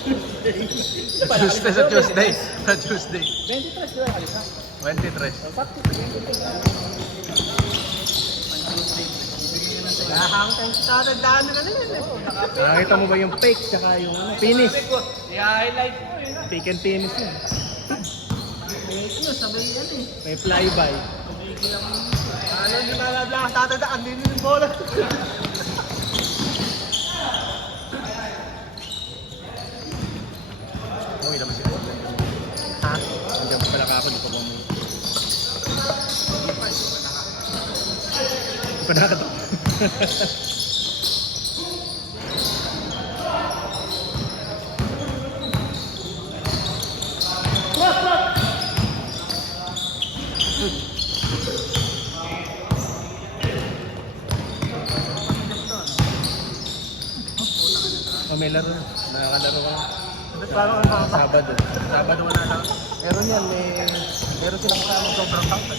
Tuesday sa Tuesday. Sa Tuesday. 23 sila kalis na. 23. Sakto, 23. Lahang tayo sa tatandaan na kanina. Nakita mo ba yung fake tsaka yung finish? I-highlight mo yun. Fake and finish yun. Ito, sabay yan eh. May flyby. Ano, hindi malabla ka tatandaan. Hindi yung bola. Umuwi naman si Gordon. Ha? Nandiyan pala ka ako, di ko ba mo? Di ko nakata. Oh, may laro na. Nakakalaro ka. Parang ano ba? Sabado. Sabado wala na. Meron yan, meron silang kasama sobrang tangkad.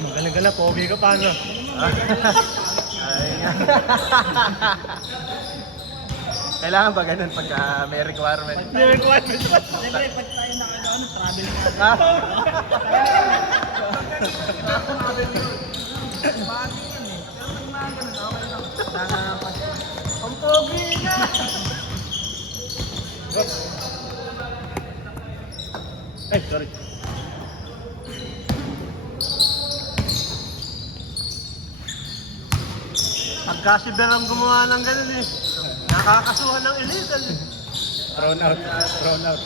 Magaling-gala, pogi ka pa, no? Ay nga. Kailangan ba ganun pagka may requirement? May requirement pa. Siyempre, pag tayo nakagaano, travel ka. Ha? Ang pogi na! Ay, sorry. Pagka si Berang gumawa ng ganun eh. Nakakasuhan ng illegal eh. Thrown out. Thrown out.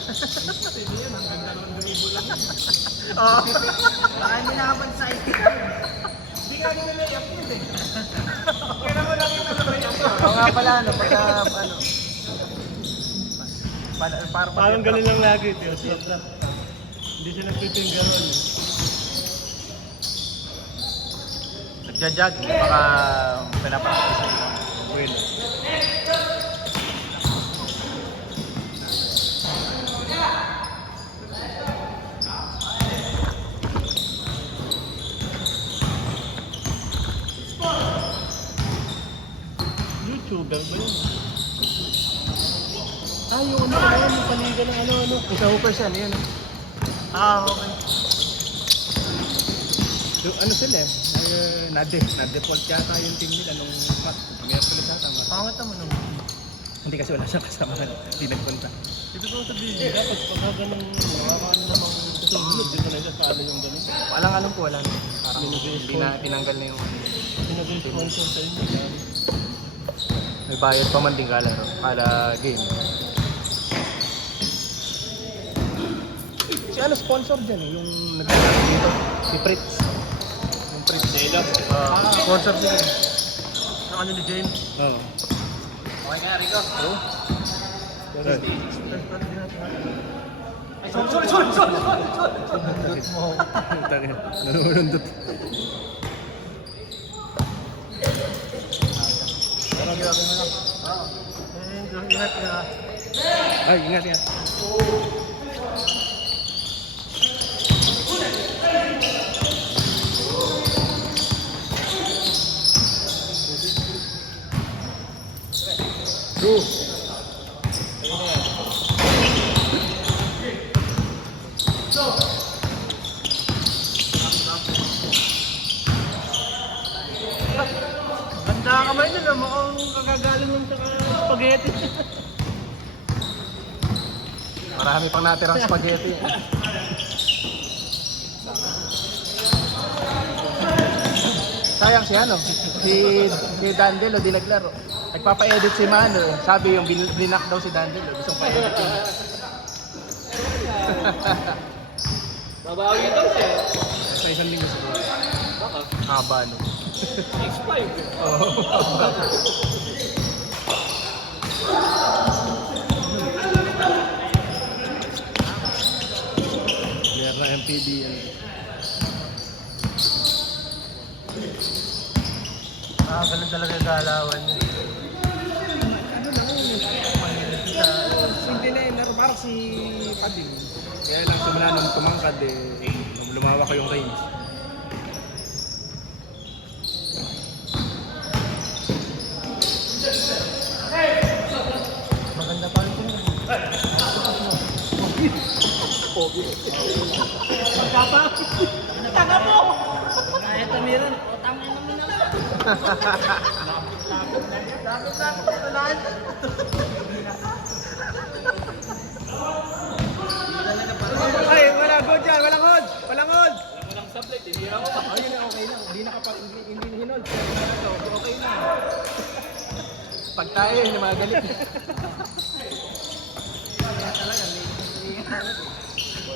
Oo. Baka hindi nakapag-side ka. Hindi ka nila layup yun eh. Kaya mo lang yung layup. Oo nga pala, ano, pagka, ano, Parang ganun lang lagi, Teo. Sobra. Hindi siya nagpipinggan ron. nagja-jog, baka pinapractice sa isang Well. YouTuber ba yun? Ah, yung ano ba yun? Yung paliga ng ano-ano. Isa hoopers yan, yun. Ah, okay. Yung ano sila eh? Na-default yata yung team nila nung mas. Merkulis yata. Pangat naman naman. Hindi kasi wala siyang kasama. Hindi nagpunta. Ito ko sabihin. Dapat pagka ganun, makakaano namang kasunod. Di ba na siya kala yung ganun? Walang alam ko, wala na. Parang hindi na tinanggal na yung Sinagay sponsor sa inyo. may bayad pa man din kalaro. Kada game. Si ano sponsor dyan eh? Yung naglalaro dito? Si Fritz. Yung Fritz Dela. Sponsor din. Ang ano ni James. Oo. Okay nga, Rico. Oh. Ay, sorry. Nanunundot. Ingat ka. Ay, ingat yan. True. Ganda ka kamay nila, mukhang kagagaling ng spaghetti. Marami pang natirang spaghetti. Sayang si ano, si Dandelo di naglaro. Nagpapa-edit si Mano. Sabi yung blinak daw si Dandelo. Gusto pa-edit yun. Babawi daw siya. Sa isang linggo siguro. Haba no. X5. Meron na MPD yan. Ganun talaga yung galawan niya. Hindi na yun, parang si Pading. Kaya lang simula nung tumangkad lumawak ko yung range. Taga mo! Kaya tamiran. O, tangin mo na lang. Lapit-lapit na lahat. Ay, wala good dyan, walang hold! Walang hold! Walang sablay, tinira ko. Ayun na, okay na. Hindi hindi hinol. Okay na. Pag tayo, yung mga galit.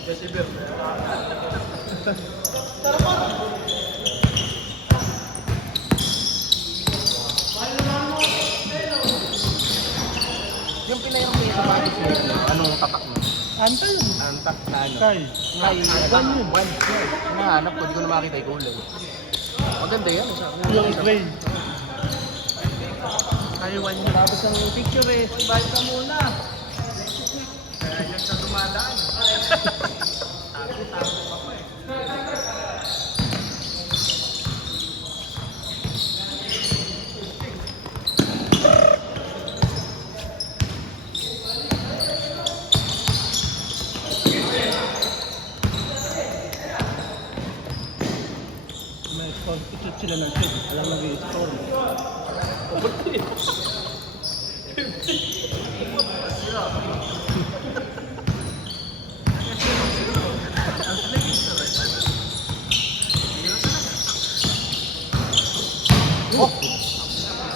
Decibel. Yung pinayang mo sa bakit mo, anong tatak mo? Antay. Antak na ano? Kay. Kay, one. Hinahanap ko, di ko na makita yung kulay. Maganda yan. Yung gray. Kay one yun. Tapos ang picture eh. Bayad ka muna. Kaya yan sa dumadaan. Tago-tago ka pa eh. May constitute sila ng shit. Alam nag-i-store. Oh!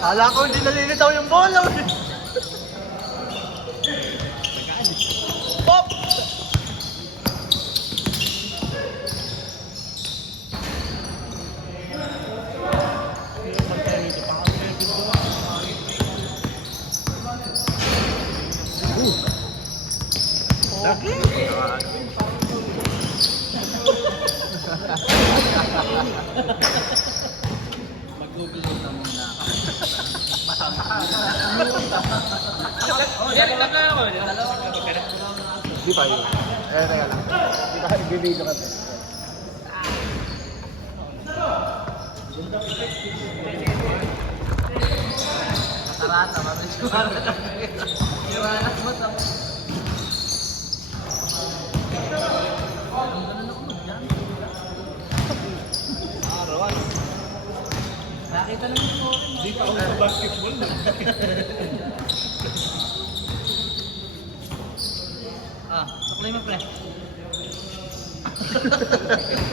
Kala ko hindi nalilitaw yung bola. Pop! Laki! Mag-google na muna. Di tayo. Teka lang. Di tayo, bibigyan ka. Karata, mabilis ko. Iwanan mo sa... Arawan. Nakita lang yung score. Hindi pa ako sa basketball. Suklay mo pre.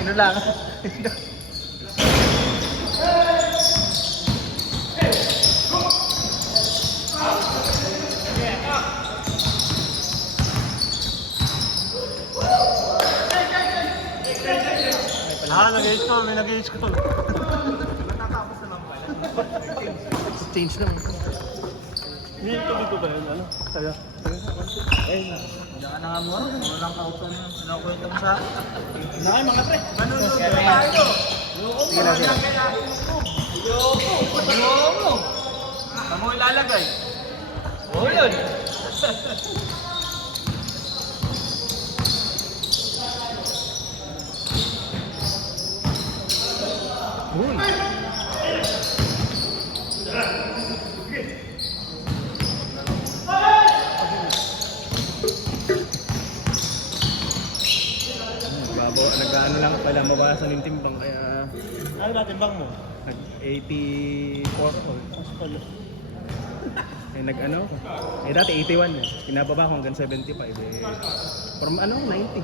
Ino lang. Nag-i-score, may nag-i-score. Change lang. Dito ba yun? Ano? Saya. Diyan ka na nga mo. Walang kautan. Sinakwento mo sa... Nakay mga pre. Manunod tayo. Sige na, sige na. Ayoko. Saan mo ilalagay? Oo yun. Uy. Nag-ano lang pala, mabawasan yung timbang kaya Ano natin bang mo? nag-84 ako. Eh nag-ano? Eh dati 81 eh. Pinababa ko hanggang 75 eh. From ano, 90.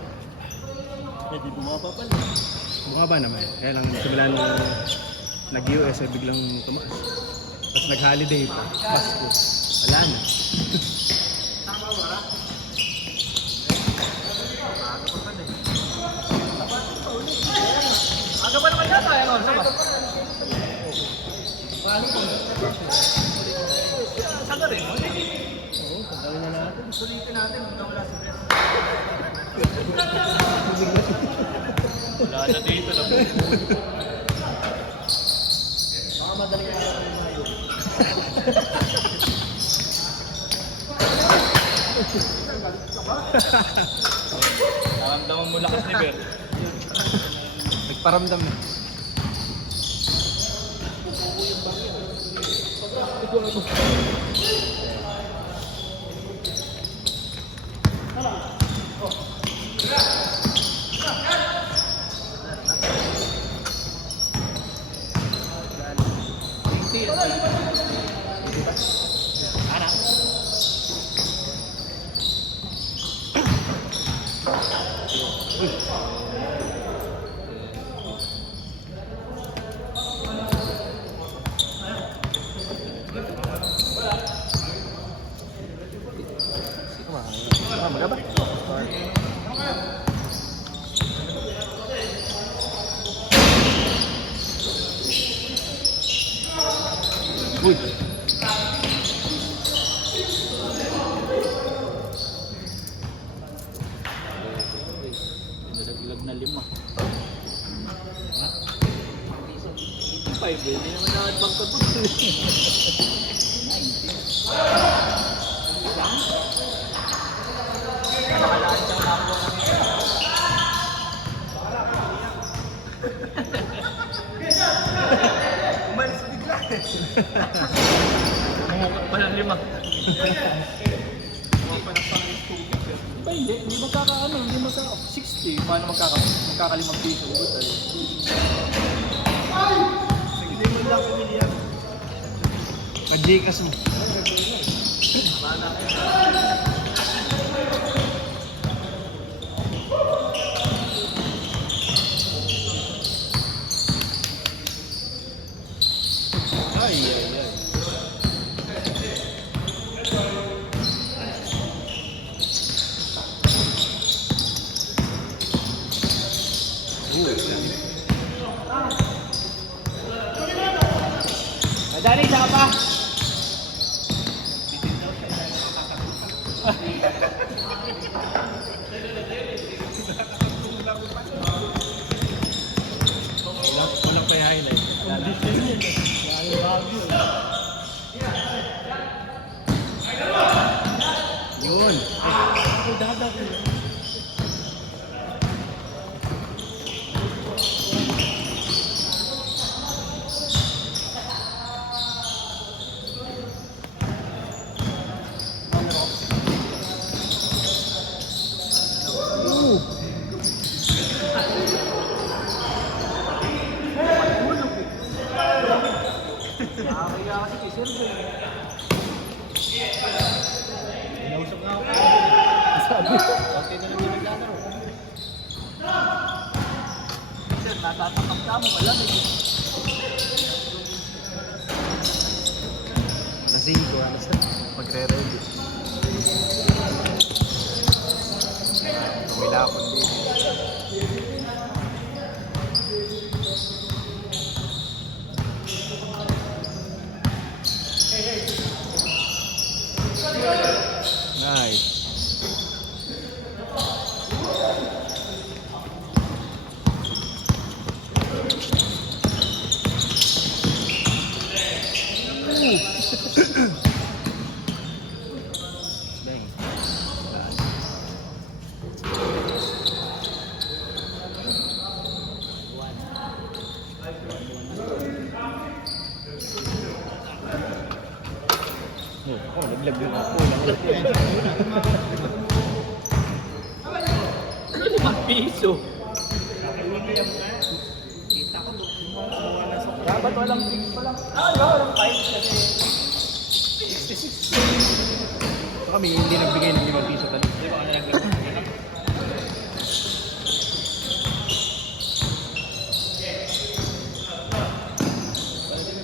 Pwede bumaba pa. Bumaba naman. Kaya lang simula nung nag-US eh biglang tumaas. Tapos nag-holiday pa. Pasko. Wala na. Aga pa naman yata. Ano? Saan ba? Saga rin. Oo, pagkawin na natin. Sulitin natin. Wala si Brett. Wala na dito lang. Baka madaling araw na tayo. Naramdaman mo lakas ni Ber. Nagparamdam na. 60. Ana. Magaba. Uy. Nalaglag na 5. Hindi naman nakatbang ka po. 90. Umalis bigla eh. Mumuka pa ng 5. Ba hindi magkakaano, hindi magkaka 60. Paano magkakalimang piso? Hindi mo lang pamilya. Pajikas mo. Ay, ay, ay. Dali, saka pa. Walang pa highlight. Yun. Kaya kasi kay Sir. Nausap nga ako. Sabi, okay na lang yung naglalaro. Sir, natatakap ka mo, wala na. Lasing ko, basta. Magre-ready. Tumilapon din. Nice. Bang. Oh, naglag din ako. Limang piso. Dapat walang fix pa lang. Walang 5 kasi 66. So kami hindi nagbigay ng 5 piso tali. Di ba nalaglag?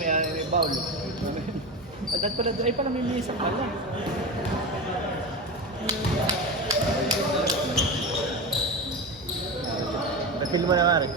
Parang may bowl. Adat pala doon. Ay pala may misa pala. Nafil mo na nga rin.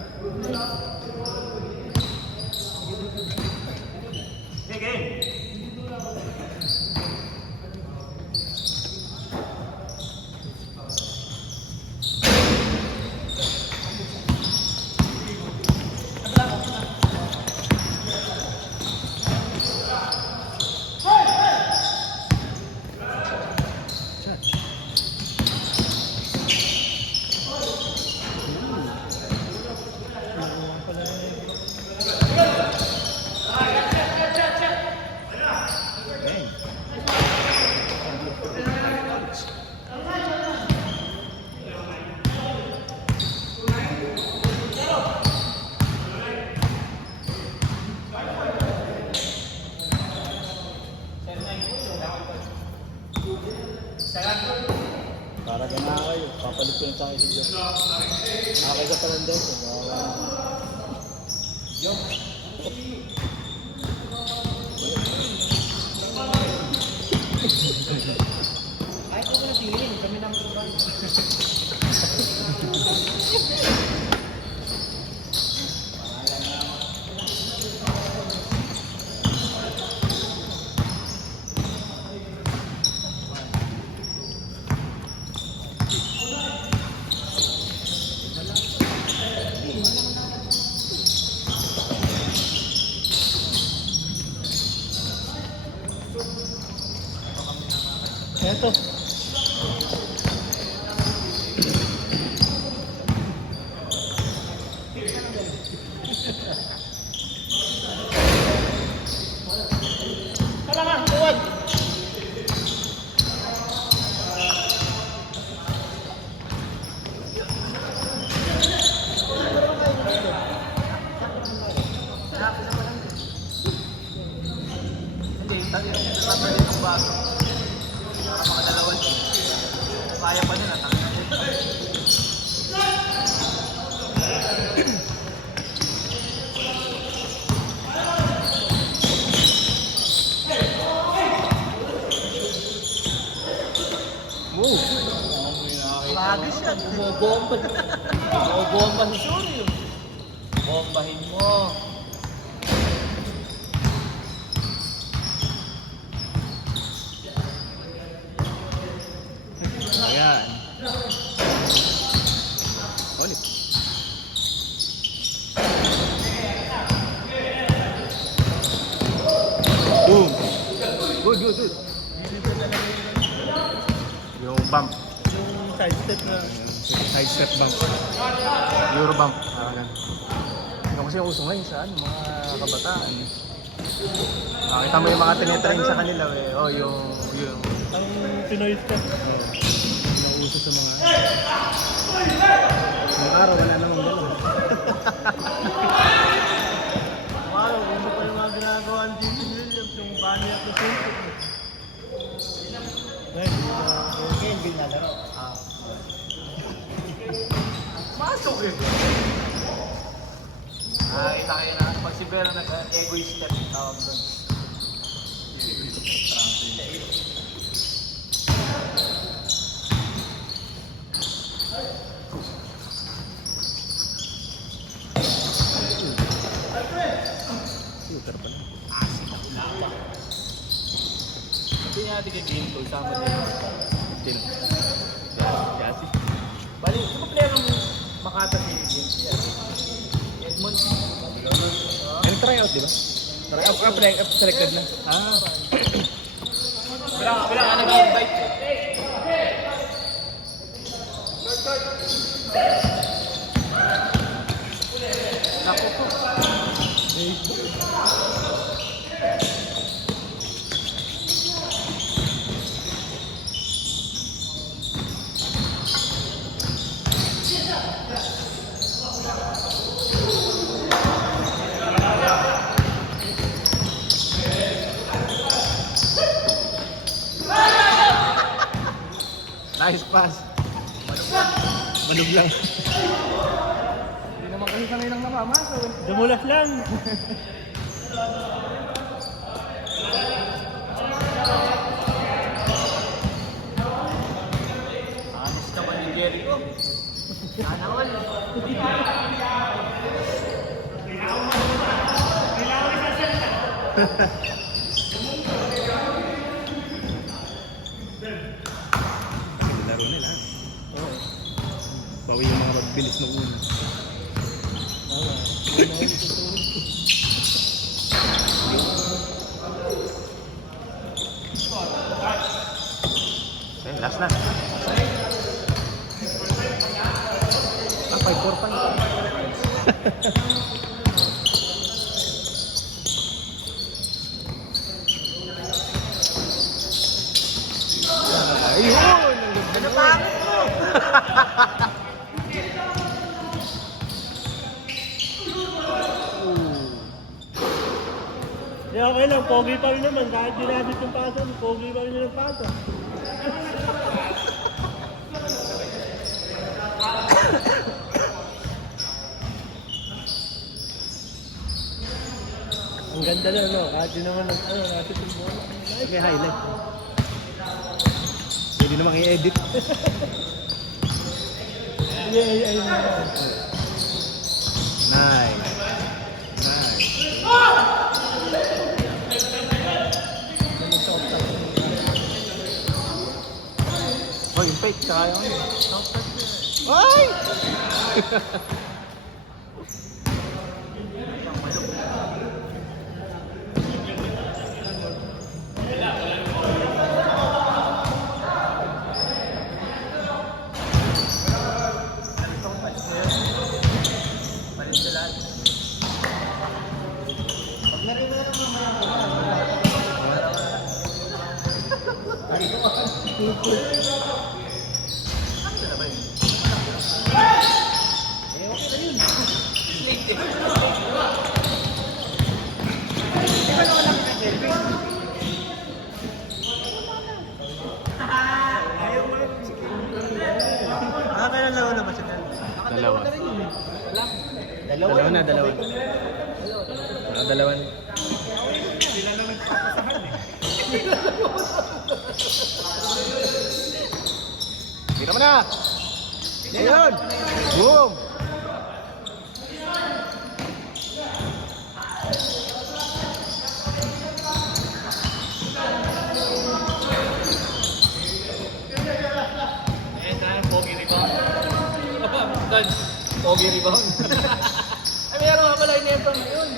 Para gana kayo. Papalit ko na sa akin si Joe. Nakakaysa pa lang din. Eto. Kailangan, tuwad. Hindi, tayo yung bago. Mga dalawan. Kaya pa nila, tangin na Move! Magis yan. Bumobomba. Bumobomba si Suri. Bombahin mo. Ayan. Ulit. Boom! Good, good, good. Yung bump. Yung side step na. Side step bump. Euro bump. Ayan. Yung kasi uso ngayon sa ano, mga kabataan. Kita mo yung mga tinetrain sa kanila eh. Oh, yung Ang Pinoy step. Nauso sa mga... Mga araw, wala namang gano'n. Wow, ano pa yung mga ginagawa ni Jimmy Williams, yung bunny at the center. Okay, hindi nalaro. Masok eh. Kita kayo na pag si Vera nag-egoist step tawag doon. Shooter pa na. Hindi natin kay-game ko, isama din. Sino? Jazzy. Bali, sino player ng Makata si James yan? Edmond. And tryout, di ba? Tryout, selected na. Ah. Wala ka nag-invite. Naku po. Nice pass. Manug lang. Hindi naman kasi sanay lang namamaso eh. Dumulas lang. Anis ka ba ni Jericho? Sana all. Laro nila. Oo. Bawi yung mga magbilis ng una. Okay, last na. 5-4 pa lang. Ayun! Ano pa ako? Yeah, okay lang, pogi pa rin naman. Kahit ginamit yung paso, pogi pa rin yung paso. Ang ganda na, no? Kahit di naman natin yung bola. May highlight. Pwede namang i-edit. Ay. Nice. Nice. Oh, yung fake, tsaka yung ano. Ay! Kailan lawan na ba siya? Dalawa. Dalawa na. Dalawa na. Tira mo na! Ayun! Boom! Pogi rebound. Ay, meron nga pala yung Nepal yun.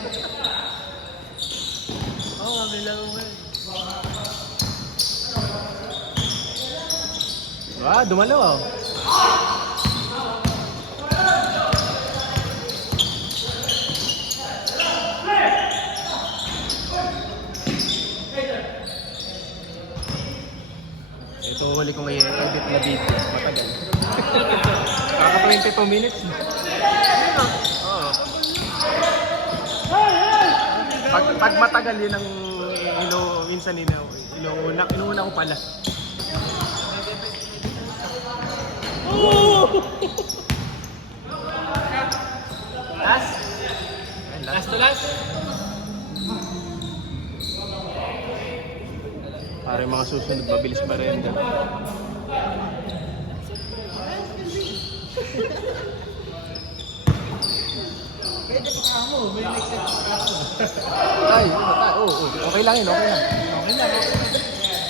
Oo, may laro mo yun. Dumalaw. Ito huli kong i-edit na video. Matagal. Kaka 22 minutes. Oo. Pag matagal yun ang minsan inuuna ko pala. Last to last. Para yung mga susunod, mabilis pa rin. Ay, okay lang yun, okay lang.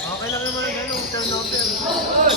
Okay lang naman ang ganong turnover.